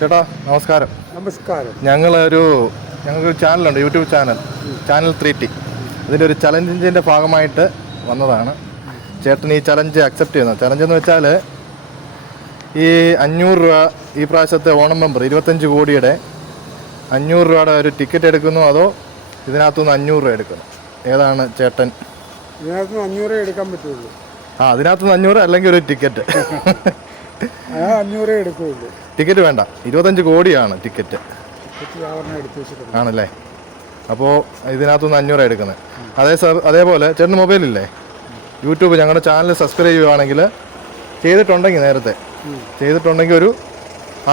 ചേട്ടാ നമസ്കാരം. നമസ്കാരം. ഞങ്ങൾക്കൊരു ചാനലുണ്ട്, യൂട്യൂബ് ചാനൽ 3T. ഇതിൻ്റെ ഒരു ചലഞ്ചിൻ്റെ ഭാഗമായിട്ട് വന്നതാണ്. ചേട്ടൻ ഈ ചലഞ്ച് അക്സെപ്റ്റ് ചെയ്യുന്നത്. ചലഞ്ചെന്ന് വെച്ചാൽ ഈ 500 രൂപ ഈ പ്രാവശ്യത്തെ ഓണം മെമ്പർ 25 കോടിയുടെ 500 രൂപയുടെ ഒരു ടിക്കറ്റ് എടുക്കുന്നു, അതോ ഇതിനകത്തുനിന്ന് 500 രൂപ എടുക്കുന്നു? ഏതാണ് ചേട്ടൻ? ഇതിനകത്ത് 500 എടുക്കാൻ പറ്റുള്ളൂ. അതിനകത്തുനിന്ന് 500 അല്ലെങ്കിൽ ഒരു ടിക്കറ്റ്? 500 എടുക്കുള്ളൂ. ടിക്കറ്റ് വേണ്ട, 25 കോടിയാണ് ടിക്കറ്റ് ആണല്ലേ? അപ്പോൾ ഇതിനകത്തുനിന്ന് 500 എടുക്കുന്നത്. അതേപോലെ ചേട്ടന് മൊബൈലില്ലേ, യൂട്യൂബ് ഞങ്ങളുടെ ചാനൽ സബ്സ്ക്രൈബ് ചെയ്യുകയാണെങ്കിൽ നേരത്തെ ചെയ്തിട്ടുണ്ടെങ്കിൽ ഒരു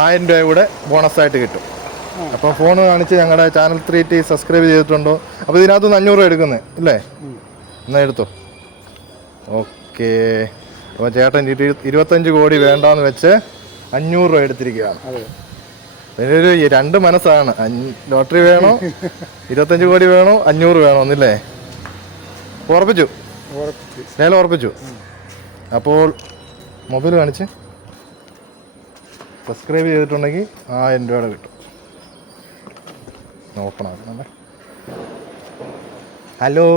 1000 രൂപ കൂടെ ബോണസായിട്ട് കിട്ടും. അപ്പോൾ ഫോൺ കാണിച്ച് ഞങ്ങളുടെ ചാനൽ 3T സബ്സ്ക്രൈബ് ചെയ്തിട്ടുണ്ടോ? അപ്പോൾ ഇതിനകത്തുനിന്ന് 500 രൂപ എടുക്കുന്നത് ഇല്ലേ? എന്നാൽ എടുത്തോ. ഓക്കേ. അപ്പോൾ ചേട്ടൻ 25 കോടി വേണ്ടാന്ന് വെച്ച് 500 രൂപ എടുത്തിരിക്കുകയാണ്. ഇതിനൊരു 2 മനസ്സാണ്. ലോട്ടറി വേണോ, 25 കോടി വേണോ, 500 വേണോ എന്നില്ലേ? ഉറപ്പിച്ചു, ലേലം ഉറപ്പിച്ചു. അപ്പോൾ മൊബൈൽ കാണിച്ച് സബ്സ്ക്രൈബ് ചെയ്തിട്ടുണ്ടെങ്കിൽ 1000 രൂപയുടെ കിട്ടും. ഓപ്പൺ ആക്കണേ. ഹലോ,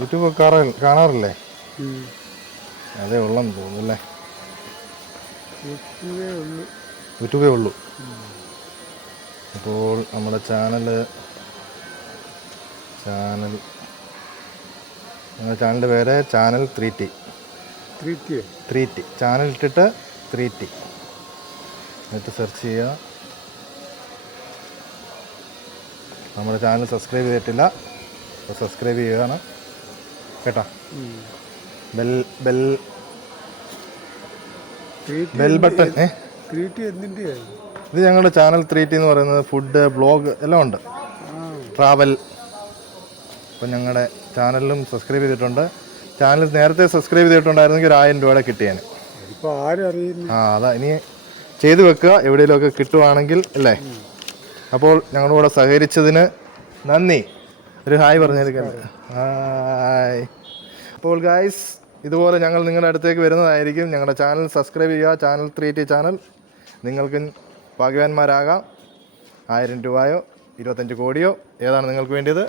യൂട്യൂബ് കാണാറില്ലേ? അതേ ഉള്ളെന്ന് തോന്നുന്നല്ലേ? യൂട്യൂബേ ഉള്ളൂ. അപ്പോൾ നമ്മുടെ ചാനലിൻ്റെ പേര് ചാനൽ 3T. ചാനൽ ഇട്ടിട്ട് 3T എന്നിട്ട് സെർച്ച് ചെയ്യുക. നമ്മുടെ ചാനൽ സബ്സ്ക്രൈബ് ചെയ്തിട്ടില്ല, അപ്പോൾ സബ്സ്ക്രൈബ് ചെയ്യുകയാണ് കേട്ടോ. Bell button. ഇത് ഞങ്ങളുടെ ചാനൽ 3T എന്ന് പറയുന്നത് ഫുഡ്, ബ്ലോഗ് എല്ലാം ഉണ്ട്, ട്രാവൽ. അപ്പം ഞങ്ങളുടെ ചാനലിലും സബ്സ്ക്രൈബ് ചെയ്തിട്ടുണ്ട്. ചാനൽ നേരത്തെ സബ്സ്ക്രൈബ് ചെയ്തിട്ടുണ്ടായിരുന്നെങ്കിൽ ഒരു 1000 രൂപയുടെ കിട്ടിയേനെ. അതാ, ഇനി ചെയ്തു വെക്കുക, എവിടെയെങ്കിലുമൊക്കെ കിട്ടുവാണെങ്കിൽ അല്ലേ? അപ്പോൾ ഞങ്ങളുടെ കൂടെ സഹകരിച്ചതിന് നന്ദി. ഒരു ഹായ് പറഞ്ഞേക്കാം. ഹായ്. അപ്പോൾ ഗായ്സ്, ഇതുപോലെ ഞങ്ങൾ നിങ്ങളുടെ അടുത്തേക്ക് വരുന്നതായിരിക്കും. ഞങ്ങളുടെ ചാനൽ സബ്സ്ക്രൈബ് ചെയ്യുക, ചാനൽ 3T ചാനൽ. നിങ്ങൾക്ക് ഭാഗ്യവാന്മാരാകാം. 1000 രൂപയോ 25 കോടിയോ, ഏതാണ് നിങ്ങൾക്ക് വേണ്ടിയത്?